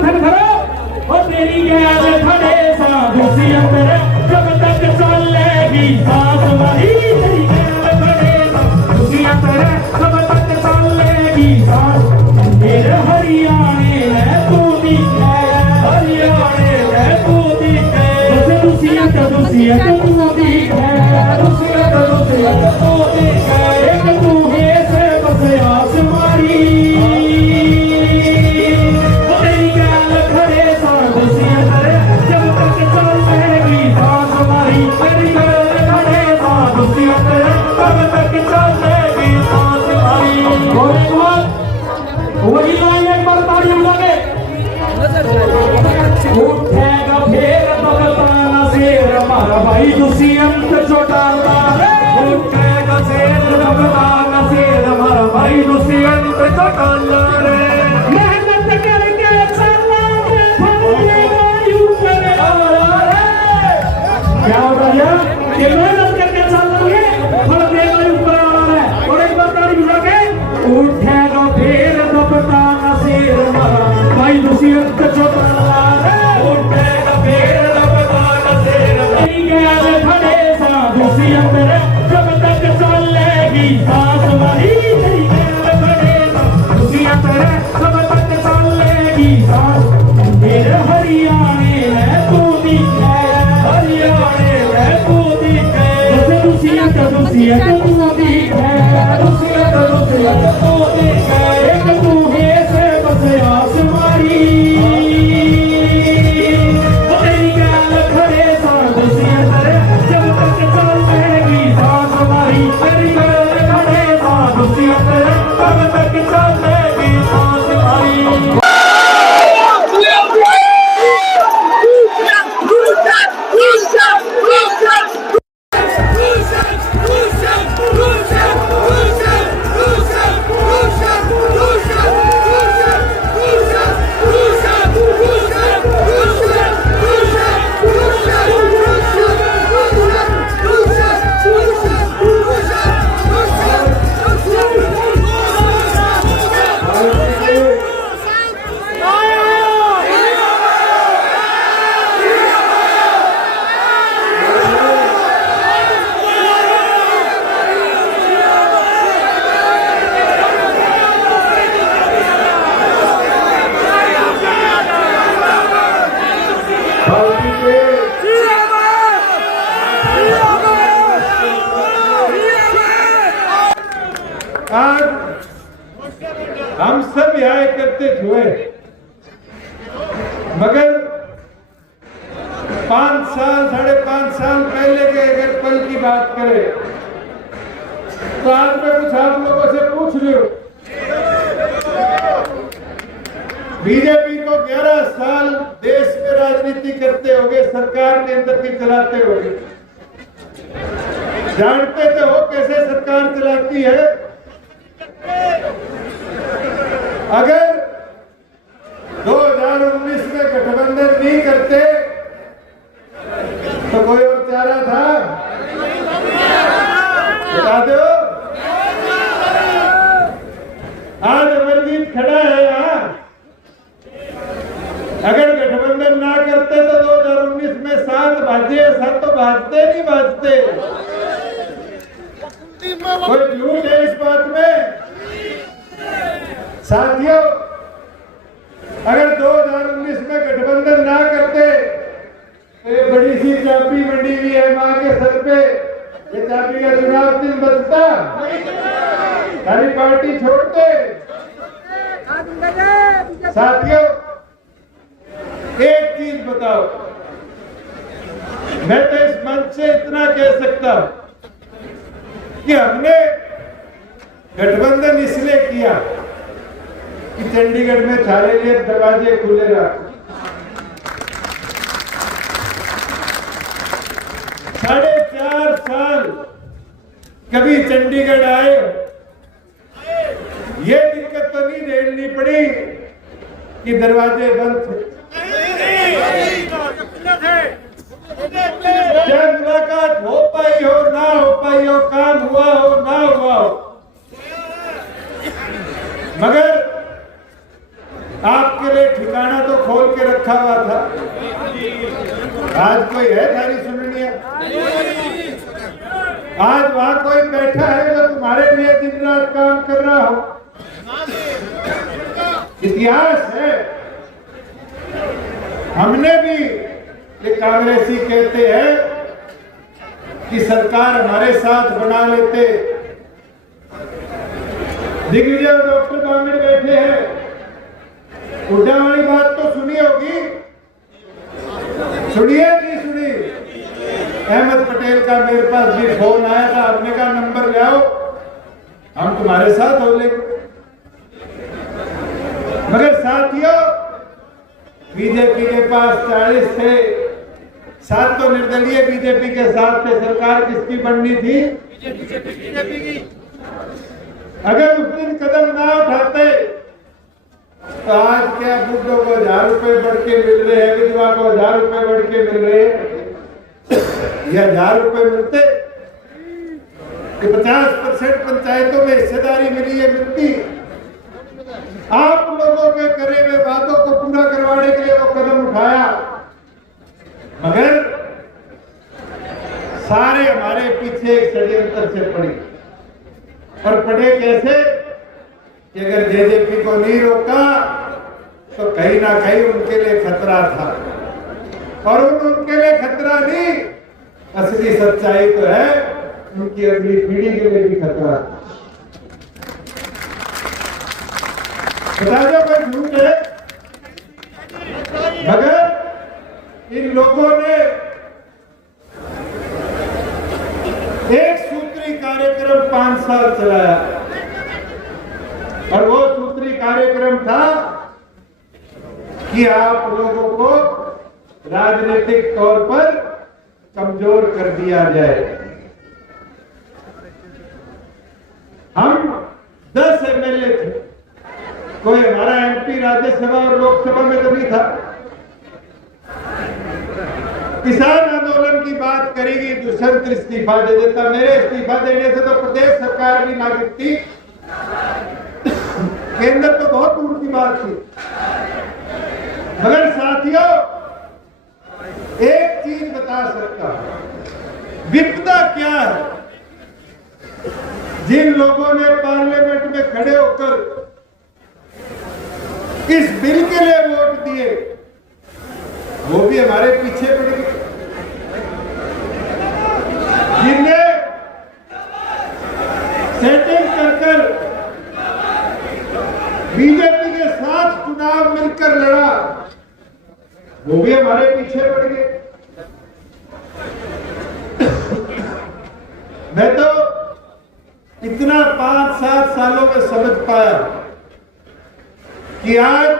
समर्थन करो और तेरी गैर खड़े साधु सी अंदर जब तक चलेगी सांस हमारी तेरी गैर खड़े साधु सी अंदर जब तक चलेगी सांस तेरे हरियाणे है तू दिखे हरियाणे है तू दिखे दूसिया तू दिखे दूसिया तू दिखे एक तू है से बस आस मारी तेरी गैर खड़े साधु सी अंदर जब तक चलेगी सांस हमारी तेरी गैर खड़े साधु सी अंदर जब तक चलेगी सांस हमारी वही लाइन एक बार ताली बजाके उठेगा फिर बगताना शेर हमारा भाई दुष्यंत चौटाला रे उठेगा शेर बगताना शेर हमारा भाई दुष्यंत चौटाला रे मेहनत करके चलावे फलेगा ऊपर आया रे क्या हो रहा है ये मेहनत करके चलावे फलेगा ऊपर आया रे और एक बार ताली बजाके उठेगा फिर बगताना शेर हमारा भाई दुष्यंत चौटाला उठेगा फिर बगताना शेर तेरी गैर खड़े साधु सी अंदर जब तक चलेगी सांस हमारी तेरी गैर खड़े साधु सी अंदर जब तक चलेगी सांस तेरे हरियाणे है तू दिखे हरियाणे है तू दिखे दूसिया तू दिखे दूसिया तू दिखे एक तू है से बस आस मारी तेरी गैर खड़े साधु सी अंदर जब तक चलेगी सांस हमारी तेरी गैर खड़े साधु सी अंदर जब तक चलेगी सांस हमारी आज हम सब यहाँ एकत्रित हुए मगर 5 साल 5.5 साल पहले के अगर पल की बात करें तो आज मैं कुछ आप लोगों से पूछ लूं बीजेपी को 11 साल देश में राजनीति करते होंगे सरकार के अंदर की चलाते होंगे जानते तो हो कैसे सरकार चलाती है अगर 2019 में गठबंधन नहीं करते तो कोई और चारा था बता दो आज अमरजीत खड़ा है यहाँ अगर गठबंधन ना करते तो 2019 में 7 बाजे 7 तो बाजते नहीं बाजते कोई झूठ है इस बात में साथियों अगर 2019 में गठबंधन ना करते तो ये बड़ी सी चाबी मंडी हुई है मां के सर पे ये चाबी का चुनाव दिन बचता सारी पार्टी छोड़ते साथियों एक चीज बताओ मैं तो इस मंच से इतना कह सकता कि हमने गठबंधन इसलिए किया कि चंडीगढ़ में सारे लिए दरवाजे खुले रख 4.5 साल कभी चंडीगढ़ आए ये दिक्कत तो नहीं झेलनी पड़ी कि दरवाजे बंद थे जब मुलाकात हो पाई हो ना हो पाई हो काम हुआ हो ना हुआ हो मगर आपके लिए ठिकाना तो खोल के रखा हुआ था। आज कोई है सारी सुननी? आज वहां कोई बैठा है जो तुम्हारे लिए दिन रात काम कर रहा हो? इतिहास है। हमने भी, ये कांग्रेसी कहते हैं कि सरकार हमारे साथ बना लेते। दिग्विजय डॉक्टर बांगड़ बैठे हैं, उड्डा वाली बात तो सुनी होगी, सुनिए नहीं सुनी? अहमद पटेल का मेरे पास भी फोन आया था, हमने कहा नंबर ले आओ, हम तुम्हारे साथ हो लेंगे। मगर साथियों, बीजेपी के पास 40 थे, 7 तो निर्दलीय बीजेपी के साथ थे। सरकार किसकी बननी थी? बीजेपी की। अगर उस दिन कदम ना उठाते तो आज क्या बुड्ढों को 1000 रुपए बढ़ के मिल रहे हैं, विधवा को 1000 रुपए बढ़ के मिल रहे हैं, या 1000 रुपए मिलते कि 50% पंचायतों में हिस्सेदारी मिली है, मिलती। आप लोगों के करे हुए बातों को पूरा करवाने के लिए वो कदम उठाया, मगर सारे हमारे पीछे एक षड्यंत्र से पड़ी। और पड़े कैसे कि अगर जेजेपी को नहीं रोका तो कहीं ना कहीं उनके लिए खतरा था, और उनके लिए खतरा नहीं, असली सच्चाई तो है उनकी अगली पीढ़ी के लिए भी खतरा था। बता दो कोई झूठ है? मगर इन लोगों ने एक सूत्री कार्यक्रम 5 साल चलाया, और वो सूत्री कार्यक्रम था कि आप लोगों को राजनीतिक तौर पर कमजोर कर दिया जाए। हम 10 एमएलए थे, कोई हमारा एमपी राज्यसभा और लोकसभा में तो नहीं था। किसान आंदोलन की बात करेगी, दुष्यंत इस्तीफा दे देता। मेरे इस्तीफा देने से तो प्रदेश सरकार भी ना गिरती, केंद्र तो बहुत दूर की बात थी। मगर साथियों, एक चीज बता सकता हूं, विपदा क्या है। जिन लोगों ने पार्लियामेंट में खड़े होकर इस बिल के लिए वोट दिए, वो भी हमारे पीछे पड़ गए। जिनने सेटिंग कर बीजेपी के साथ चुनाव मिलकर लड़ा, वो भी हमारे पीछे पड़ गए। मैं तो इतना 5-7 सालों में समझ पाया कि आज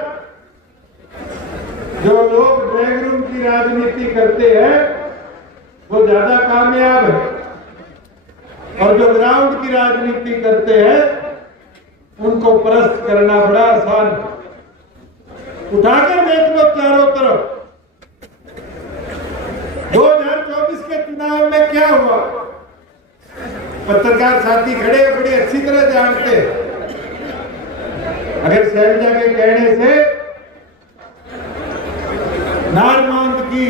जो लोग ड्राइंग रूम की राजनीति करते हैं वो ज्यादा कामयाब है, और जो ग्राउंड की राजनीति करते हैं उनको परस्त करना बड़ा आसान है। उठाकर देख लो चारों तरफ, 2024 के चुनाव में क्या हुआ। पत्रकार साथी खड़े बड़ी अच्छी तरह जानते हैं। अगर शैलजा के कहने से नारनौंद की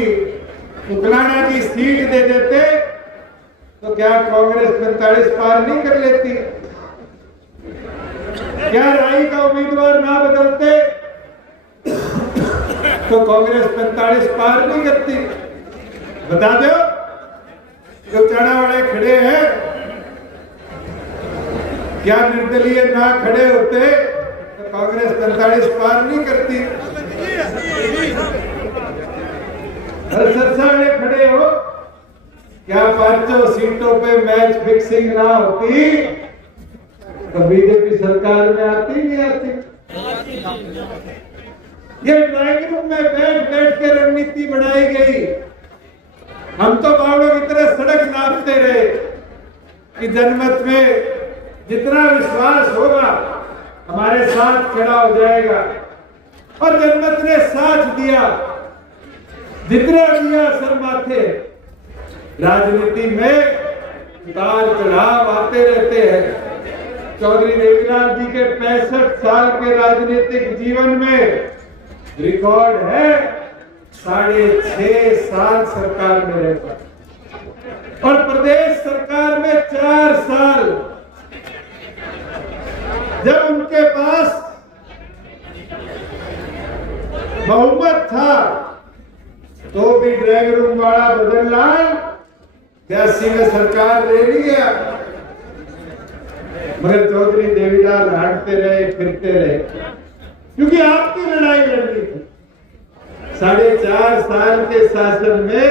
उकलाना की सीट दे देते तो क्या कांग्रेस 45 पार नहीं कर लेती? क्या राई का उम्मीदवार ना बदलते तो कांग्रेस 45 पार नहीं करती? बता दो, जो चढ़ा वाले खड़े हैं, क्या निर्दलीय ना खड़े होते तो कांग्रेस 45 पार नहीं करती? सरसा वाले खड़े हो, क्या 500 सीटों पे मैच फिक्सिंग ना होती तो बीजेपी सरकार में आती नहीं आती? ये ड्राइंग रूम में बैठ बैठ के रणनीति बनाई गई। हम तो बावड़ों की तरह सड़क नापते रहे कि जनमत में जितना विश्वास होगा हमारे साथ खड़ा हो जाएगा, और जनमत ने साथ दिया। जितना दिया सर माथे। राजनीति में उतार चढ़ाव आते रहते हैं, चौधरी देवीलाल जी के 65 साल के राजनीतिक जीवन में रिकॉर्ड है 6.5 साल सरकार में रहकर और प्रदेश सरकार में 4 साल। जब उनके पास बहुमत था तो भी ड्राइंग रूम वाला बदनलाल 82 में सरकार ले लिया, मगर चौधरी देवीलाल हांटते रहे, फिरते रहे, क्योंकि आपकी लड़ाई लड़नी थी। 4.5 साल के शासन में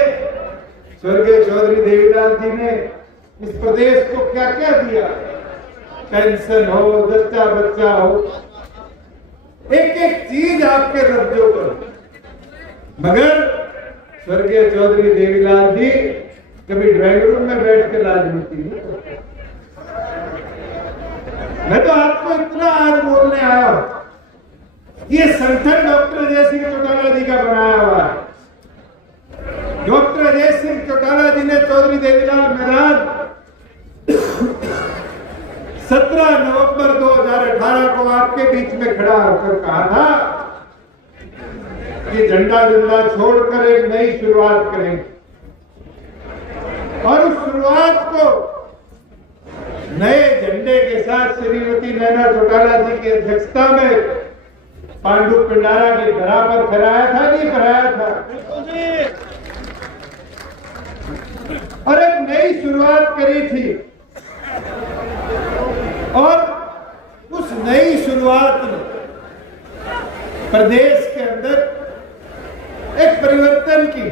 स्वर्गीय चौधरी देवीलाल जी ने इस प्रदेश को क्या क्या दिया, पेंशन हो, बच्चा बच्चा हो, एक एक चीज आपके लफ्जों पर। मगर स्वर्गीय चौधरी देवीलाल जी कभी ड्राइंग रूम में बैठ के राजनीति नहीं करते। मैं तो आपको इतना आज बोलने आया हूं, ये संगठन डॉक्टर अजय सिंह चौटाला जी का बनाया हुआ है। डॉक्टर अजय सिंह चौटाला जी ने चौधरी देवीलाल मैदान 17 नवंबर 2018 को आपके बीच में खड़ा होकर कहा था कि झंडा झंडा छोड़कर एक नई शुरुआत करेंगे, और उस शुरुआत को नए झंडे के साथ श्रीमती नैना चौटाला जी की अध्यक्षता में पांडु पिंडारा की धरा पर फहराया था, नहीं फहराया था, और एक नई शुरुआत करी थी। और उस नई शुरुआत में प्रदेश के अंदर एक परिवर्तन की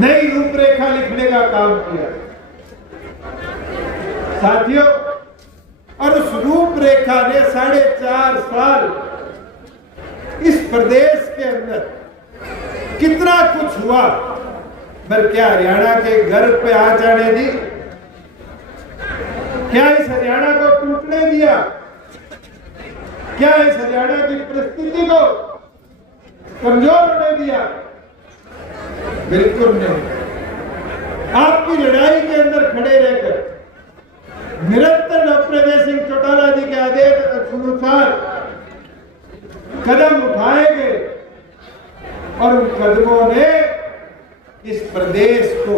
नई रूपरेखा लिखने का काम किया साथियों, और उस रूपरेखा ने 4.5 साल इस प्रदेश के अंदर कितना कुछ हुआ। पर क्या हरियाणा के गर्व पे आ जाने दी? क्या इस हरियाणा को टूटने दिया? क्या इस हरियाणा की परिस्थिति को कमजोर होने दिया? बिल्कुल नहीं। आपकी लड़ाई के अंदर खड़े रहकर निरंतर डॉक्टर अजय सिंह चौटाला जी के आदेश अनुसार कदम उठाए गए, और उन कदमों ने इस प्रदेश को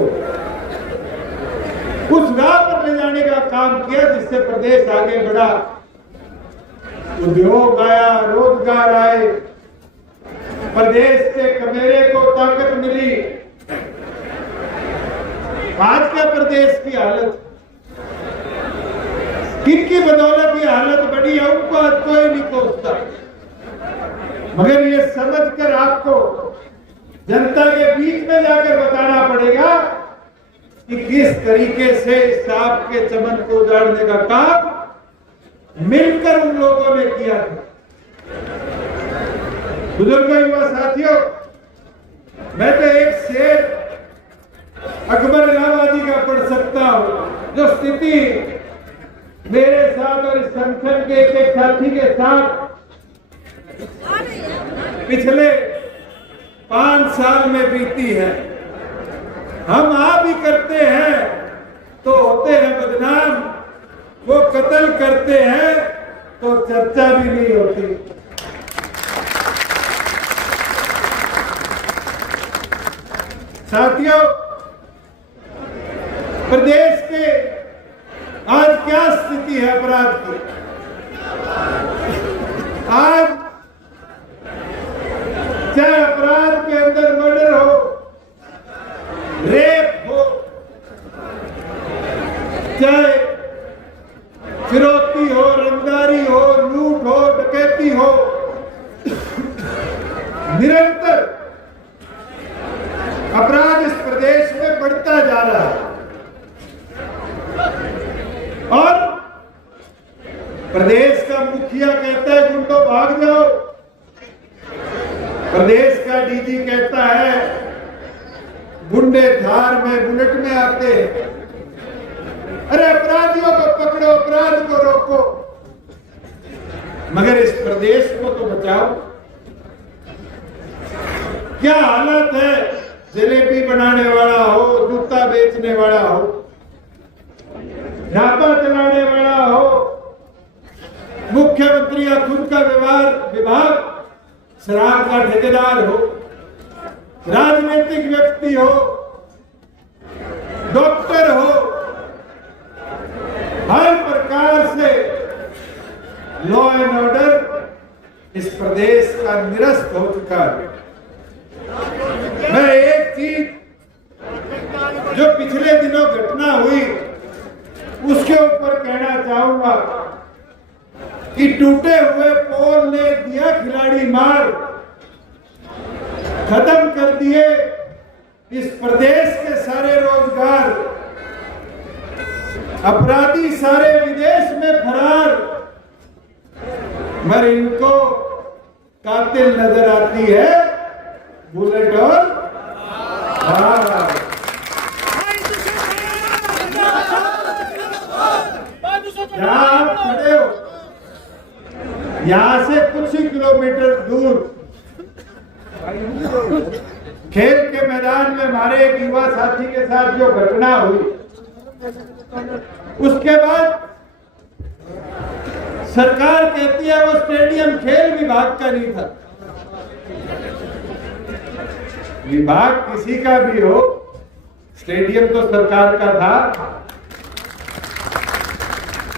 उस राह पर ले जाने का काम किया जिससे प्रदेश आगे बढ़ा, उद्योग आया, रोजगार आए, प्रदेश के कमेरे को ताकत मिली। आज क्या प्रदेश की हालत, किनकी बदौलत ये हालत बढ़ी है उनको आज कोई नहीं पहुंचता, मगर ये समझकर आपको जनता के बीच में जाकर बताना पड़ेगा कि किस तरीके से सांप के चमन को उजाड़ने का काम मिलकर उन लोगों ने किया था। बुजुर्गों, युवा साथियों, मैं तो एक शेर अकबर इलाहाबादी का पढ़ सकता हूं, जो स्थिति मेरे साथ और इस संगठन के एक साथी के साथ पिछले 5 साल में बीती है। हम आ भी करते हैं तो होते हैं बदनाम, वो कत्ल करते हैं तो चर्चा भी नहीं होती। साथियों, प्रदेश के आज क्या स्थिति है अपराध की? आज चाहे अपराध के अंदर मर्डर हो, रेप हो, चाहे फिरौती हो, रंगदारी हो, लूट हो, डकैती हो, निरंतर अपराध इस प्रदेश में बढ़ता जा रहा है। और प्रदेश का मुखिया कहता है गुंडों भाग जाओ, प्रदेश का डीजी कहता है गुंडे थार में बुलेट में आते हैं। अरे अपराधियों को पकड़ो, अपराध को रोको, मगर इस प्रदेश को तो बचाओ। क्या हालत है, जलेबी बनाने वाला हो, जूता बेचने वाला हो, ढाबा चलाने वाला मुख्यमंत्री या खुद का विभाग शराब का ठेकेदार हो, राजनीतिक व्यक्ति हो, डॉक्टर हो, हर प्रकार से लॉ एंड ऑर्डर इस प्रदेश का निरस्त हो चुका है। मैं एक चीज जो पिछले दिनों घटना हुई उसके ऊपर कहना चाहूंगा कि टूटे हुए पोल ने दिया खिलाड़ी मार, खत्म कर दिए इस प्रदेश के सारे रोजगार, अपराधी सारे विदेश में फरार, मगर इनको कातिल नजर आती है बुलेट और कार। जहां आप खड़े हो, यहां से कुछ ही किलोमीटर दूर खेल के मैदान में हमारे एक युवा साथी के साथ जो घटना हुई, उसके बाद सरकार कहती है वो स्टेडियम खेल विभाग का नहीं था। विभाग किसी का भी हो, स्टेडियम तो सरकार का था।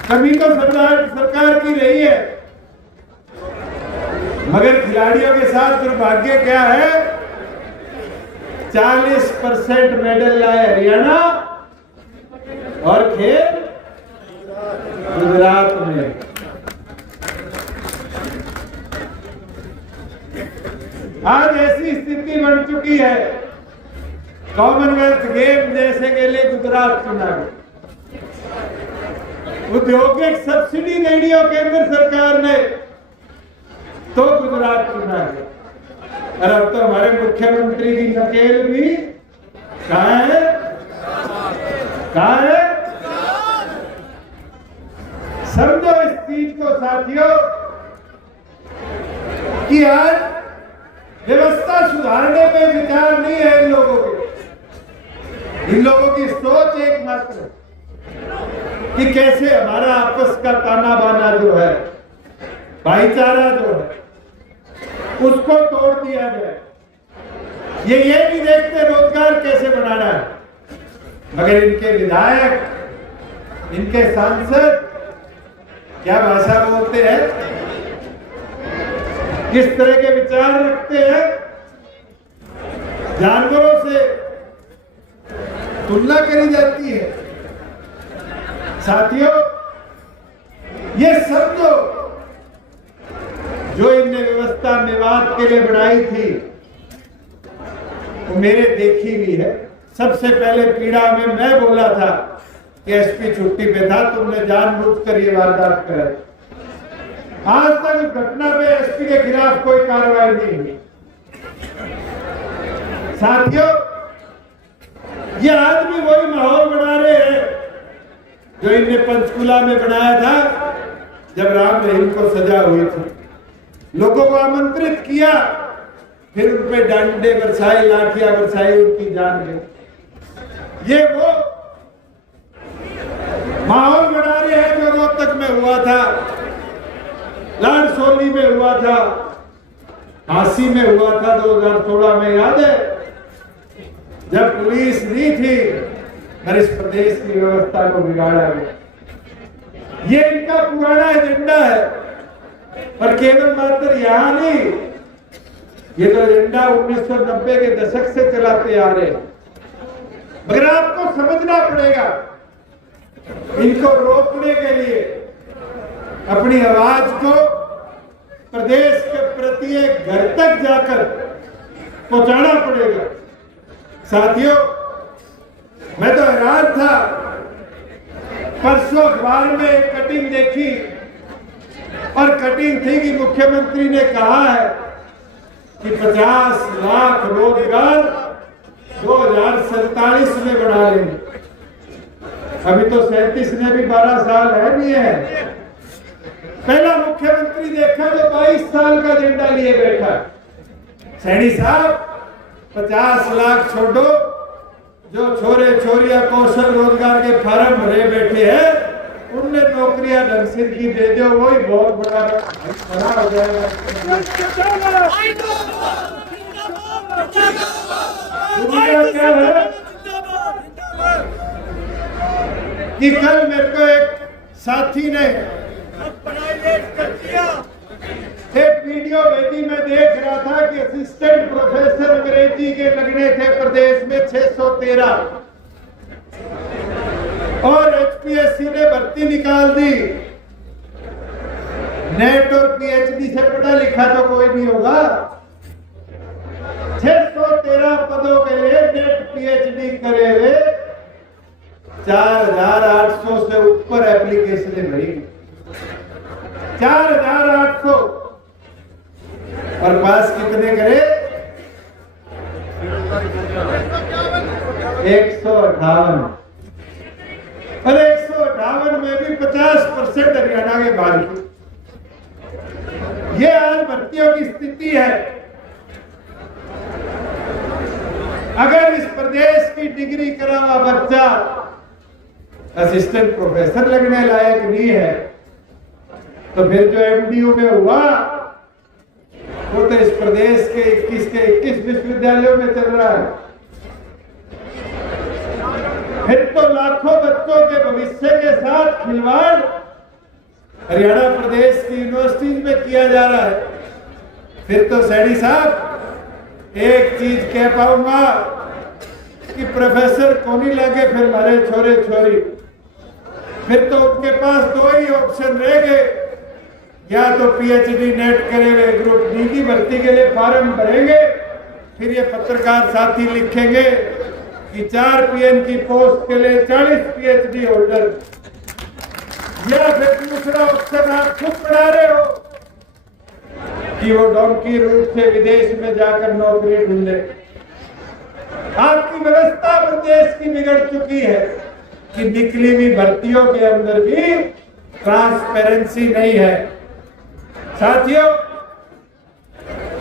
कभी तो सरकार की रही है, मगर खिलाड़ियों के साथ दुर्भाग्य क्या है, 40% मेडल लाए हरियाणा और खेल गुजरात में। आज ऐसी स्थिति बन चुकी है, कॉमनवेल्थ गेम जैसे के लिए गुजरात चुना गया, औद्योगिक सब्सिडी देनी हो केंद्र सरकार ने तो गुजरात चुना गया। और अब तो हमारे मुख्यमंत्री की नकेल भी कहाँ है? समझो इस चीज को साथियों कि आज व्यवस्था सुधारने में विचार नहीं है इन लोगों के। इन लोगों की सोच एकमात्र है कि कैसे हमारा आपस का ताना बाना जो है, भाईचारा जो है, उसको तोड़ दिया जाए। ये नहीं देखते रोजगार कैसे बनाना है, मगर इनके विधायक, इनके सांसद क्या भाषा बोलते हैं, किस तरह के विचार रखते हैं, जानवरों से तुलना करी जाती है। साथियों, ये समझो जो इनने व्यवस्था मेवात के लिए बनाई थी वो मेरे देखी हुई है। सबसे पहले पीड़ा में मैं बोला था कि एसपी छुट्टी पे था, तुमने जानबूझकर ये वारदात कर। आज तक इस घटना पे एसपी के खिलाफ कोई कार्रवाई नहीं हुई। साथियों, ये आज भी वही माहौल बना रहे हैं जो इनने पंचकुला में बनाया था जब राम रहीम को सजा हुई थी। लोगों को आमंत्रित किया, फिर उन पे डंडे बरसाए, लाठियां बरसाई, उनकी जान गई। ये वो माहौल बना रहे हैं जो रोहतक में हुआ था, लाड़सोली में हुआ था, झांसी में हुआ था 2016 में, याद है जब पुलिस नहीं थी और इस प्रदेश की व्यवस्था को बिगाड़ा गया। ये इनका पुराना एजेंडा है, पर केवल मात्र यहां नहीं, ये तो एजेंडा 1990 के दशक से चलाते आ रहे हैं। मगर आपको समझना पड़ेगा, इनको रोकने के लिए अपनी आवाज को प्रदेश के प्रत्येक घर तक जाकर पहुंचाना पड़ेगा। साथियों, मैं तो हैरान था, परसों अखबार में एक कटिंग देखी और कटिंग थी कि मुख्यमंत्री ने कहा है कि 50 लाख रोजगार 2047 में बढ़ा लेंगे। अभी तो 37 में भी 12 साल है नहीं है। पहला मुख्यमंत्री देखा तो 22 साल का एजेंडा लिए बैठा। सैनी साहब, 50 लाख छोड़ो, जो छोरे छोरिया कौशल रोजगार के फार्म भरे बैठे हैं उनने नौकरियां ढंग से की दे दो, वही बहुत बड़ा हो जाएगा। दुनिया क्या है कि कल मेरे को एक साथी ने एक वीडियो भेजी, मैं देख रहा था कि असिस्टेंट प्रोफेसर अंग्रेजी के लगने थे प्रदेश में 613 और एचपीएससी ने भर्ती निकाल दी। नेट और पीएचडी से पढ़ा लिखा तो कोई नहीं होगा। 613 पदों के लिए नेट पीएचडी करे हुए 4800 से ऊपर एप्लीकेशनें भरी, 4800 और पास कितने करे? 158 और 158 में भी 50% हरियाणा के बाहर। ये आज भर्तियों की स्थिति है। अगर इस प्रदेश की डिग्री करा हुआ बच्चा असिस्टेंट प्रोफेसर लगने लायक नहीं है, तो फिर जो एमडीयू में हुआ वो तो इस प्रदेश के 21 विश्वविद्यालयों में चल रहा है। फिर तो लाखों बच्चों के भविष्य के साथ खिलवाड़ हरियाणा प्रदेश की यूनिवर्सिटीज में किया जा रहा है। फिर तो सैनी साहब एक चीज कह पाऊंगा कि प्रोफेसर को नहीं लगे फिर हमारे छोरे छोरी, फिर तो उनके पास दो ही ऑप्शन रह गए, या तो पीएचडी नेट करे हुए ग्रुप डी की भर्ती के लिए फॉर्म भरेंगे, फिर ये पत्रकार साथी लिखेंगे कि 4 पीएन की पोस्ट के लिए 40 पीएचडी होल्डर, या फिर दूसरा ऑप्शन आप खुद पढ़ा रहे हो कि वो डोंकी रूट से विदेश में जाकर नौकरी ढूंढे। आपकी व्यवस्था प्रदेश की बिगड़ चुकी है कि निकली हुई भर्तियों के अंदर भी ट्रांसपेरेंसी नहीं है। साथियों,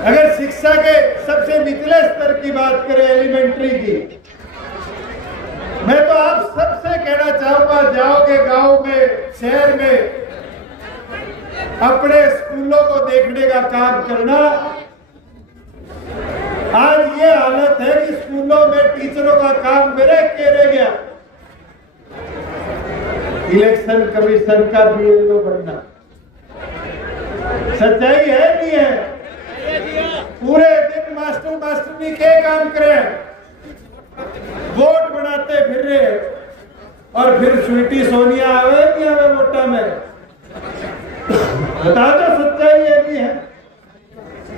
अगर शिक्षा के सबसे निचले स्तर की बात करें, एलिमेंट्री की, मैं तो आप सबसे कहना चाहूंगा, जाओगे गांव में, शहर में, अपने स्कूलों को देखने का काम करना। आज ये हालत है कि स्कूलों में टीचरों का काम मेरे रह गया, इलेक्शन कमीशन का बीएलओ बनना। सच्चाई है नहीं है? पूरे दिन मास्टर मास्टरनी के काम करें, वोट बनाते फिर रहे, और फिर स्वीटी सोनिया आवे नहीं आवे वोटा में? बता दो, सच्चाई ये भी है।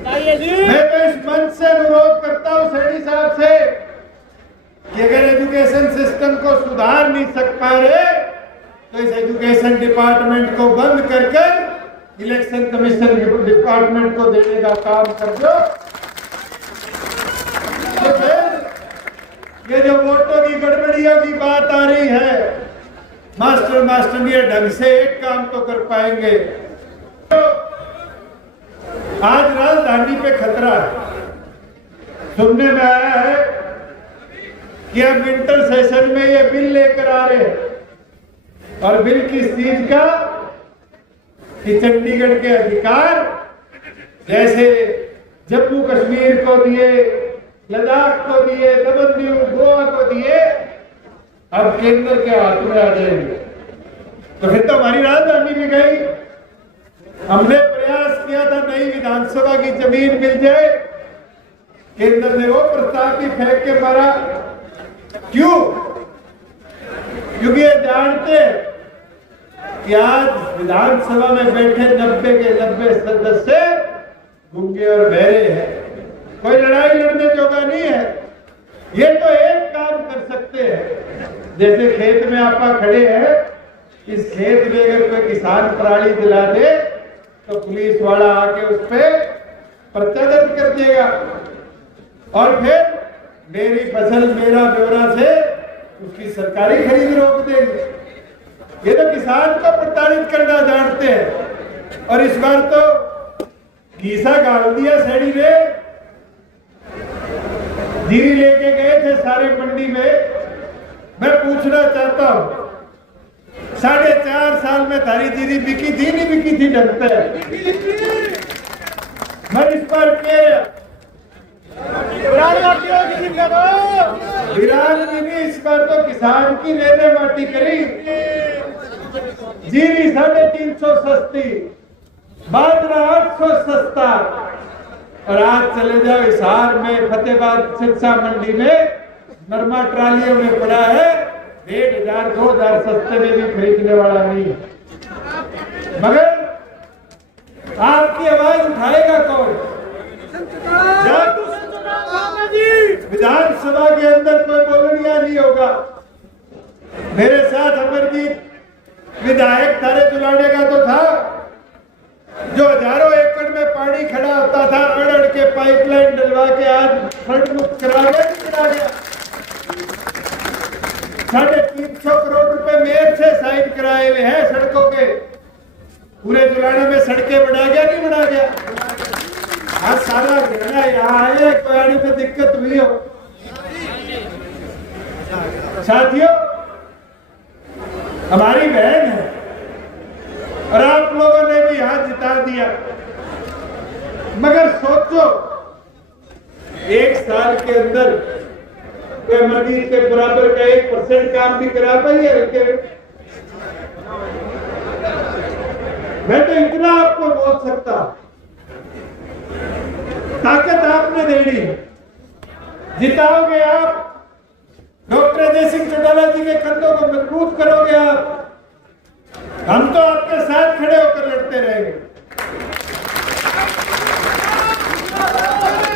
मैं तो इस मंच से अनुरोध करता हूं सैनी साहब से कि अगर एजुकेशन सिस्टम को सुधार नहीं पा रहे तो इस एजुकेशन डिपार्टमेंट को बंद कर इलेक्शन कमीशन डिपार्टमेंट को देने का काम कर दो। तो फिर ये जो वोटों की गड़बड़ियों की बात आ रही है, मास्टर मास्टरनी ढंग से एक काम तो कर पाएंगे। तो आज राजधानी पे खतरा है। सुनने में आया है कि अब विंटर सेशन में ये बिल लेकर आ रहे हैं, और बिल किस चीज का? कि चंडीगढ़ के अधिकार जैसे जम्मू कश्मीर को दिए, लद्दाख को दिए, दमन दीव, गोवा को दिए, अब केंद्र के हाथ में आ जाएंगे। तो फिर तो हमारी राजधानी में गई। हमने प्रयास किया था नई विधानसभा की जमीन मिल जाए, केंद्र ने वो प्रस्ताव भी फेंक के मारा। क्यों? क्योंकि ये जानते हैं कि आज विधानसभा में बैठे 90 के 90 सदस्य गूंगे और बहरे हैं, कोई लड़ाई लड़ने जोगा नहीं है। ये तो एक काम कर सकते हैं, जैसे खेत में आपा खड़े हैं, इस खेत में अगर कोई किसान पराली दिला दे तो पुलिस वाला आके उस पर पर्चा दर्ज कर देगा, और फिर मेरी फसल मेरा ब्यौरा से उसकी सरकारी खरीद रोक देंगे। ये तो किसान को प्रताड़ित करना जानते हैं। और इस बार तो घीसा गाल दिया सैनी ने। जीरी लेके गए थे सारे मंडी में। मैं पूछना चाहता हूं 4.5 साल में थारी दीदी बिकी थी नहीं बिकी थी ढंग पे। मैं इस पर के इस बार तो किसान की लेने माटी करी। जीरी 350 सस्ती, बाजरा 800 सस्ता। और आज चले जाओ हिसार में, फतेहाबाद सिरसा मंडी में नरमा ट्रालियों में पड़ा है, 1,500 2,000 सस्ते में भी खरीदने वाला नहीं है। मगर आपकी आवाज उठाएगा कौन? जब विधानसभा के अंदर कोई बोलनिया नहीं होगा। मेरे साथ अमरजीत विधायक थारे जुलाने का तो था, जो हजारों एकड़ में पानी खड़ा होता था, अड़ के पाइपलाइन डलवा के आज फ्लड मुक्त करा गया। 350 करोड़ रुपए मेयर से साइन कराए हुए हैं सड़कों के। पूरे जुलाने में सड़कें बना गया नहीं बना गया? आज सारा घटना यहाँ आए, कोई आने में दिक्कत हुई हो? साथियों, हमारी बहन है और आप लोगों ने भी हाथ जिता दिया। मगर सोचो, 1 साल के अंदर कोई मरीज के बराबर का 1% काम भी करा पाई है? मैं तो इतना आपको बोल सकता, ताकत आपने देनी, जिताओगे आप, डॉक्टर अजय सिंह चौटाला जी के कंधों को मजबूत करोगे आप, हम तो आपके साथ खड़े होकर लड़ते रहेंगे।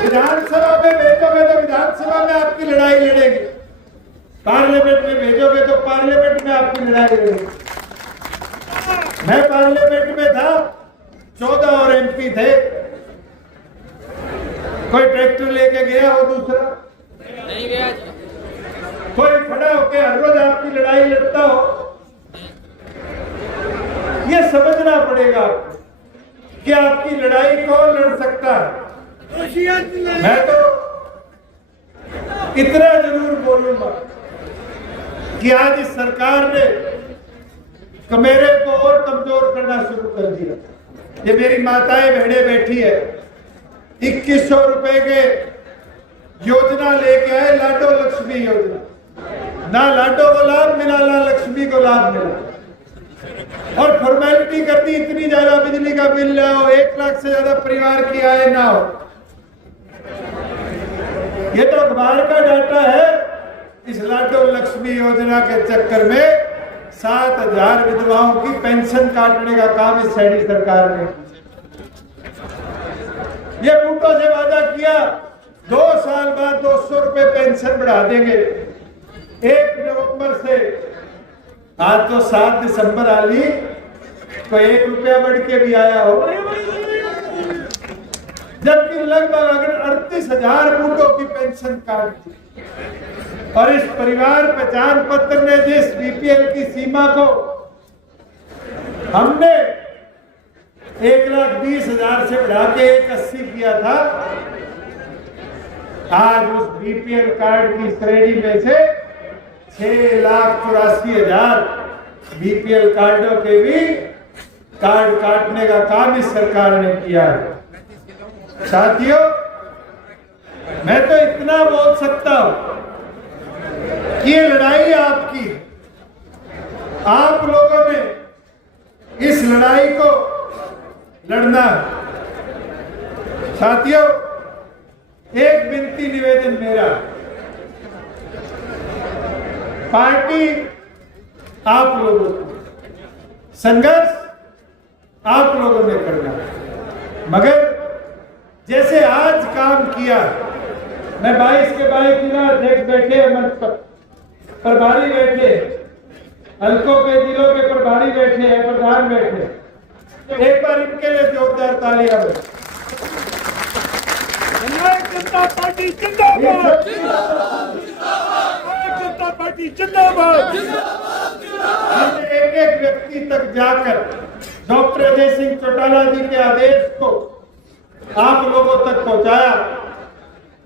विधानसभा में भेजोगे तो विधानसभा में आपकी लड़ाई लड़ेंगे, पार्लियामेंट में भेजोगे तो पार्लियामेंट में आपकी लड़ाई लड़ेंगे। मैं पार्लियामेंट में था, 14 और एमपी थे। कोई ट्रैक्टर लेके गया हो दूसरा नहीं गया, कोई खड़ा होके हर रोज आपकी लड़ाई लड़ता हो। ये समझना पड़ेगा कि आपकी लड़ाई कौन लड़ सकता है। मैं तो इतना जरूर बोलूंगा कि आज इस सरकार ने कमेरे को और कमजोर करना शुरू कर दिया। ये मेरी माताएं बहनें बैठी है, 2100 रुपए के योजना लेके आए, लाडो लक्ष्मी योजना। ना लाडो को लाभ मिला ना लक्ष्मी को लाभ मिला, और फॉर्मेलिटी कर दी, इतनी ज्यादा बिजली का बिल ना हो, 1 लाख से ज्यादा परिवार की आय ना हो। ये तो अखबार का डाटा है। इस लाडो लक्ष्मी योजना के चक्कर में 7,000 विधवाओं की पेंशन काटने का काम इस सैनी सरकार ने। ये बूटों से वादा किया 2 साल बाद 200 रुपए पेंशन बढ़ा देंगे 1 नवंबर से। आज तो 7 दिसंबर आ ली, तो 1 रुपया बढ़ के भी आया हो, जबकि लगभग 38,000 बूटों की पेंशन काट दी। और इस परिवार पहचान पत्र ने जिस बीपीएल की सीमा को हमने 1,20,000 से बढ़ा के 1,80 किया था, आज उस बीपीएल कार्ड की श्रेणी में से 6,84,000 बीपीएल कार्डों के भी कार्ड काटने का काम इस सरकार ने किया है। साथियों, मैं तो इतना बोल सकता हूं कि ये लड़ाई आपकी, आप लोगों ने इस लड़ाई को लड़ना। साथियों, एक विनती निवेदन मेरा, पार्टी आप लोगों को, संघर्ष आप लोगों ने करना, मगर जैसे आज काम किया, मैं 22 के 22 जिला अध्यक्ष बैठे, मंच पर प्रभारी बैठे, हल्कों के जिलों के प्रभारी बैठे हैं, प्रधान बैठे, एक बार इनके लिए जोरदार तालियां बजाएं। जनता पार्टी जिंदाबाद, जनता पार्टी जिंदाबाद। एक व्यक्ति तक जाकर डॉक्टर अजय सिंह चौटाला जी के आदेश को आप लोगों तक पहुंचाया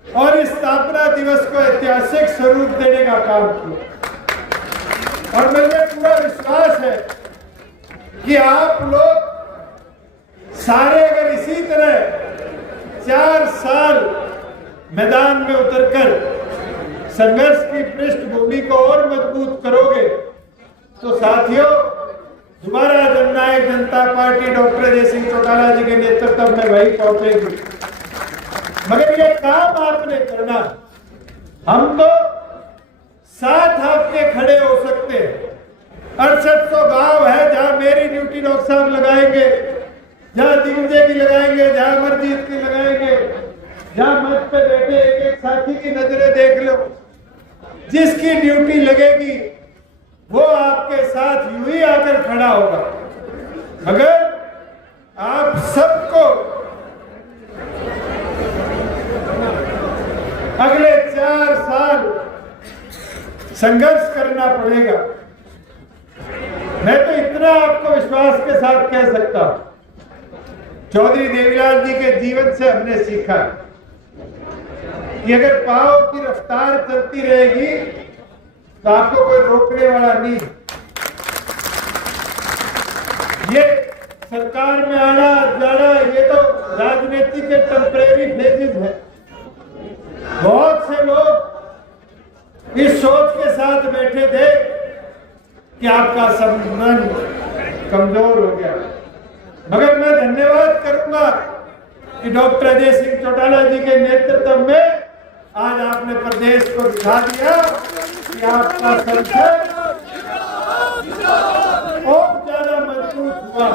और इस स्थापना दिवस को ऐतिहासिक स्वरूप देने का काम किया। और मुझे पूरा विश्वास है कि आप लोग सारे अगर इसी तरह 4 साल मैदान में उतरकर संघर्ष की पृष्ठभूमि को और मजबूत करोगे तो साथियों दोबारा जननायक जनता पार्टी डॉक्टर अजय सिंह चौटाला जी के नेतृत्व में वही पहुंचेगी। मगर ये काम आपने करना, हम तो साथ आपके खड़े हो सकते हैं। 6800 गांव है जहां मेरी ड्यूटी डॉक्टर साहब लगाएंगे, जहां दिग्विजय की लगाएंगे, जहां अमरजीत की लगाएंगे, जहां मंच पे बैठे एक एक साथी की नजरें देख लो, जिसकी ड्यूटी लगेगी वो आपके साथ यूं ही आकर खड़ा होगा। मगर आप सबको अगले 4 साल संघर्ष करना पड़ेगा। मैं तो इतना आपको विश्वास के साथ कह सकता हूं, चौधरी देवीलाल जी के जीवन से हमने सीखा कि अगर पांव की रफ्तार चलती रहेगी तो आपको कोई रोकने वाला नहीं। ये सरकार में आना जाना ये तो राजनीति के टेम्परेरी फेजेस है। बहुत से लोग इस सोच के साथ बैठे थे कि आपका संबंध कमजोर हो गया, मगर मैं धन्यवाद करूंगा कि डॉक्टर अजय सिंह चौटाला जी के नेतृत्व में आज आपने प्रदेश को दिखा दिया कि आपका संगठन और ज्यादा मजबूत हुआ।